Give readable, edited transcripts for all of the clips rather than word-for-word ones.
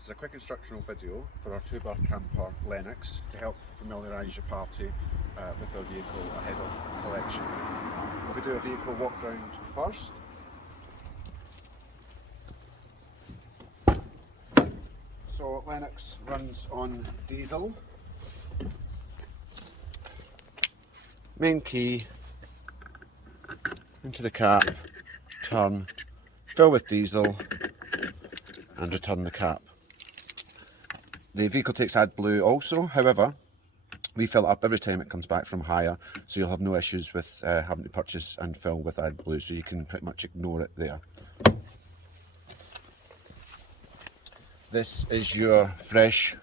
This is a quick instructional video for our 2-berth camper Lennox to help familiarise your party with our vehicle ahead of collection. If we do a vehicle walk round first. So Lennox runs on diesel. Main key, into the cap, turn, fill with diesel and return the cap. The vehicle takes AdBlue also, however, we fill it up every time it comes back from hire, so you'll have no issues with having to purchase and fill with AdBlue, so you can pretty much ignore it there. This is your fresh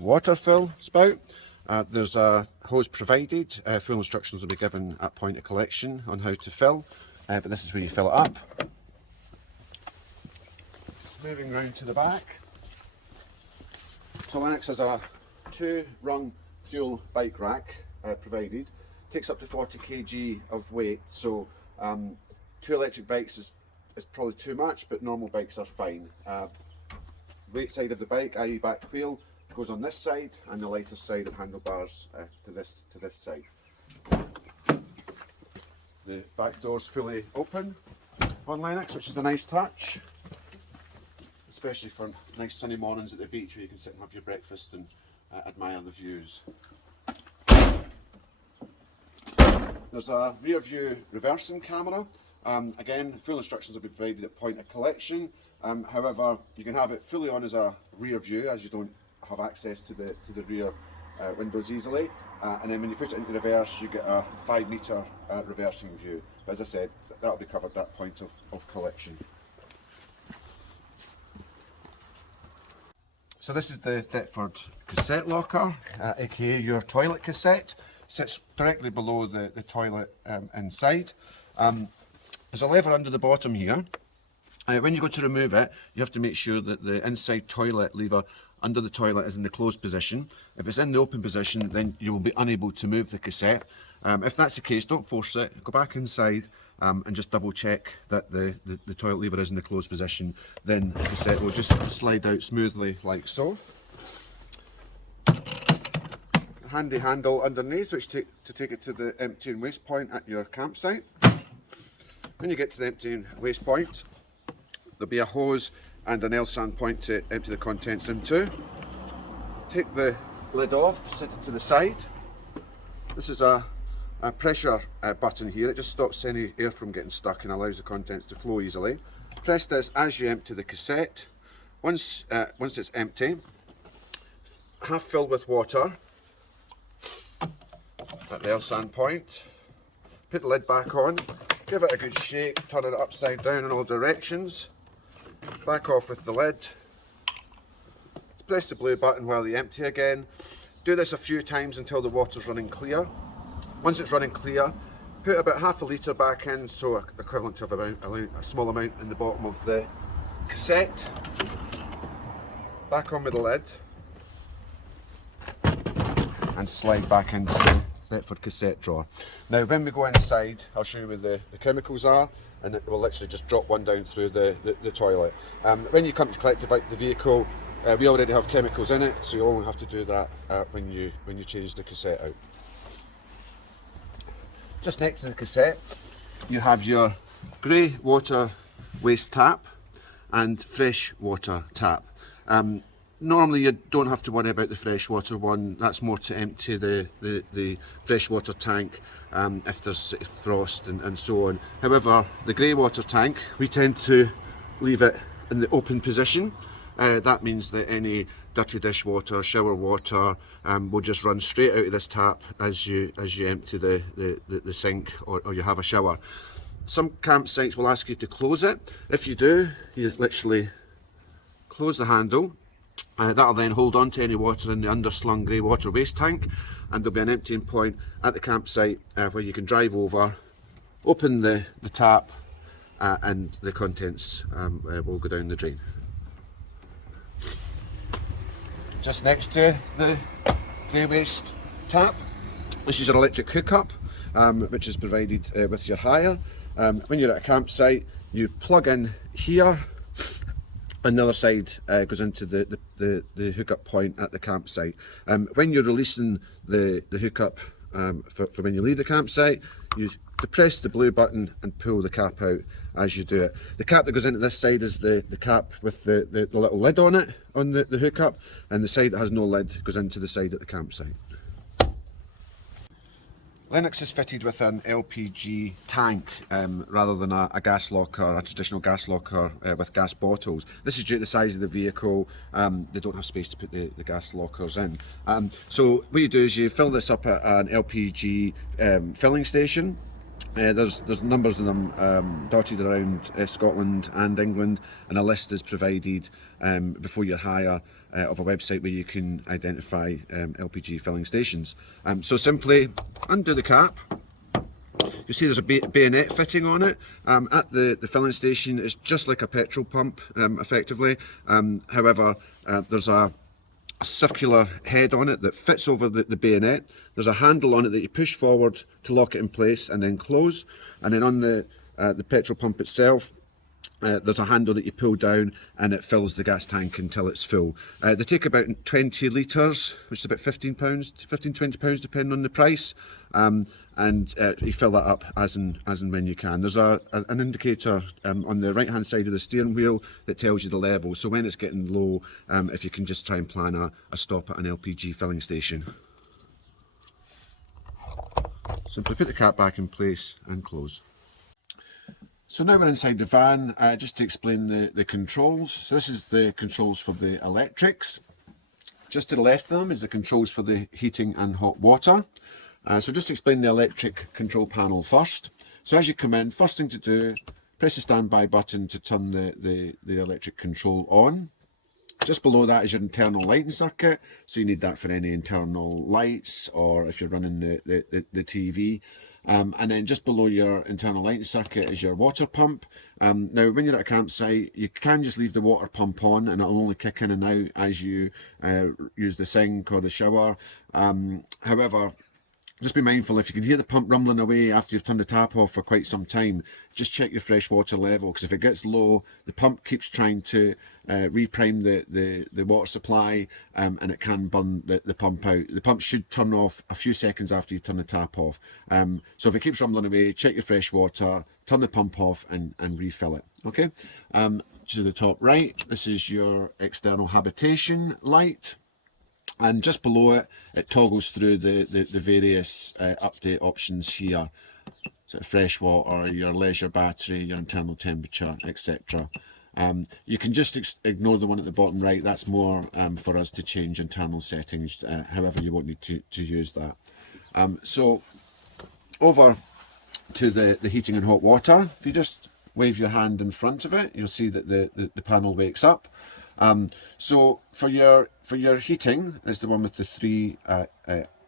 water fill spout. There's a hose provided. Full instructions will be given at point of collection on how to fill, but this is where you fill it up. Moving round to the back. So Lennox has a 2-rung fuel bike rack provided. Takes up to 40 kg of weight, so 2 electric bikes is probably too much, but normal bikes are fine. Weight side of the bike, i.e. back wheel, goes on this side, and the lighter side of handlebars to this side. The back door's fully open on Lennox, which is a nice touch, especially for nice sunny mornings at the beach where you can sit and have your breakfast and admire the views. There's a rear view reversing camera. Again, full instructions will be provided at point of collection. However, you can have it fully on as a rear view, as you don't have access to the rear windows easily. And then when you put it into reverse, you get a 5-metre reversing view. But as I said, that'll be covered at point of collection. So this is the Thetford cassette locker, aka your toilet cassette. Sits directly below the toilet inside. There's a lever under the bottom here. When you go to remove it, you have to make sure that the inside toilet lever under the toilet is in the closed position. If it's in the open position, then you will be unable to move the cassette. If that's the case, don't force it. Go back inside and just double check that the toilet lever is in the closed position. Then the cassette will just slide out smoothly like so. A handy handle underneath, which to take it to the emptying waste point at your campsite. When you get to the emptying waste point, there'll be a hose and an L-sand point to empty the contents into. Take the lid off, set it to the side. This is a pressure button here. It just stops any air from getting stuck and allows the contents to flow easily. Press this as you empty the cassette. Once it's empty, half fill with water at the L-sand point. Put the lid back on, give it a good shake, turn it upside down in all directions. Back off with the lid. Press the blue button while you empty again. Do this a few times until the water's running clear. Once it's running clear, put about half a litre back in, so equivalent to a small amount in the bottom of the cassette. Back on with the lid and slide back into the Thetford cassette drawer. Now when we go inside, I'll show you where the chemicals are, and it will literally just drop one down through the toilet. When you come to collect the vehicle, we already have chemicals in it, so you only have to do that when you change the cassette out. Just next to the cassette, you have your grey water waste tap and fresh water tap. Normally you don't have to worry about the freshwater one. That's more to empty the freshwater tank if there's frost and so on. However, the grey water tank, we tend to leave it in the open position. That means that any dirty dishwater, shower water will just run straight out of this tap as you empty the sink or you have a shower. Some campsites will ask you to close it. If you do, you literally close the handle. That'll then hold on to any water in the underslung grey water waste tank, and there'll be an emptying point at the campsite where you can drive over, open the tap, and the contents will go down the drain. Just next to the grey waste tap, this is your electric hookup, which is provided with your hire. When you're at a campsite, you plug in here and the other side goes into the hookup point at the campsite. When you're releasing the hookup for when you leave the campsite, you depress the blue button and pull the cap out as you do it. The cap that goes into this side is the cap with the little lid on it, on the hookup, and the side that has no lid goes into the side at the campsite. Lennox is fitted with an LPG tank rather than a gas locker, a traditional gas locker with gas bottles. This is due to the size of the vehicle. They don't have space to put the gas lockers in. So what you do is you fill this up at an LPG filling station. There's numbers of them dotted around Scotland and England, and a list is provided before your hire of a website where you can identify LPG filling stations. So simply undo the cap. You see there's a bayonet fitting on it. At the filling station, it's just like a petrol pump, effectively. However, there's a circular head on it that fits over the bayonet. There's a handle on it that you push forward to lock it in place and then close. And then on the petrol pump itself, there's a handle that you pull down and it fills the gas tank until it's full. They take about 20 litres, which is about £15–20 depending on the price. And you fill that up as and when you can. There's an indicator on the right hand side of the steering wheel that tells you the level, so when it's getting low, if you can just try and plan a stop at an LPG filling station. Simply put the cap back in place and close. So now we're inside the van, just to explain the controls. So this is the controls for the electrics. Just to the left of them is the controls for the heating and hot water. So just to explain the electric control panel first. So as you come in, first thing to do, press the standby button to turn the electric control on. Just below that is your internal lighting circuit, so you need that for any internal lights or if you're running the TV. And then just below your internal lighting circuit is your water pump. Now when you're at a campsite, you can just leave the water pump on and it'll only kick in and out as you use the sink or the shower. However, just be mindful, if you can hear the pump rumbling away after you've turned the tap off for quite some time, just check your fresh water level, because if it gets low, the pump keeps trying to reprime the water supply, and it can burn the pump out. The pump should turn off a few seconds after you turn the tap off. So if it keeps rumbling away, check your fresh water, turn the pump off and refill it. Okay, to the top right, this is your external habitation light. And just below it, it toggles through the various update options here. So fresh water, your leisure battery, your internal temperature, etc. You can just ignore the one at the bottom right. That's more for us to change internal settings. However, you won't need to use that. So over to the heating and hot water. If you just wave your hand in front of it, you'll see that the panel wakes up. So for your heating, it's the one with the three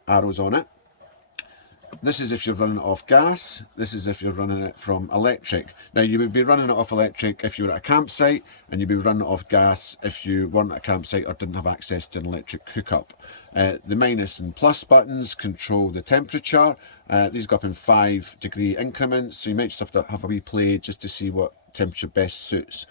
arrows on it. This is if you're running it off gas. This is if you're running it from electric. Now you would be running it off electric if you were at a campsite, and you'd be running it off gas if you weren't at a campsite or didn't have access to an electric hookup. The minus and plus buttons control the temperature. These go up in 5-degree increments, so you might just have to have a wee play just to see what temperature best suits.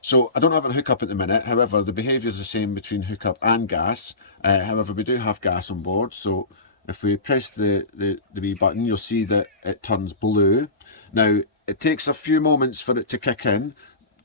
So I don't have a hookup at the minute. However, the behaviour is the same between hookup and gas. However, we do have gas on board, so if we press the wee button, you'll see that it turns blue. Now, it takes a few moments for it to kick in,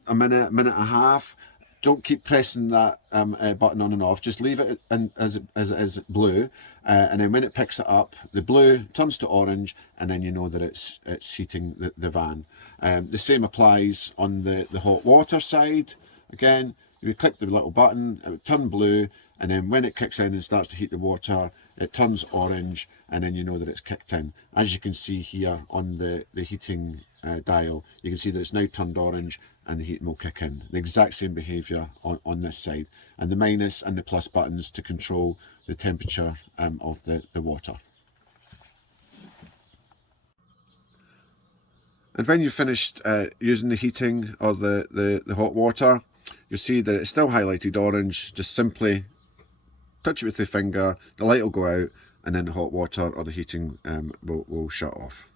a minute and a half. Don't keep pressing that button on and off. Just leave it as it is blue, and then when it picks it up, the blue turns to orange, and then you know that it's heating the van. The same applies on the hot water side. Again, you click the little button, it would turn blue, and then when it kicks in and starts to heat the water, it turns orange, and then you know that it's kicked in. As you can see here on the heating dial, you can see that it's now turned orange and the heating will kick in. The exact same behaviour on this side. And the minus and the plus buttons to control the temperature of the water. And when you've finished using the heating or the hot water, you'll see that it's still highlighted orange. Just simply touch it with the finger, the light will go out, and then the hot water or the heating will shut off.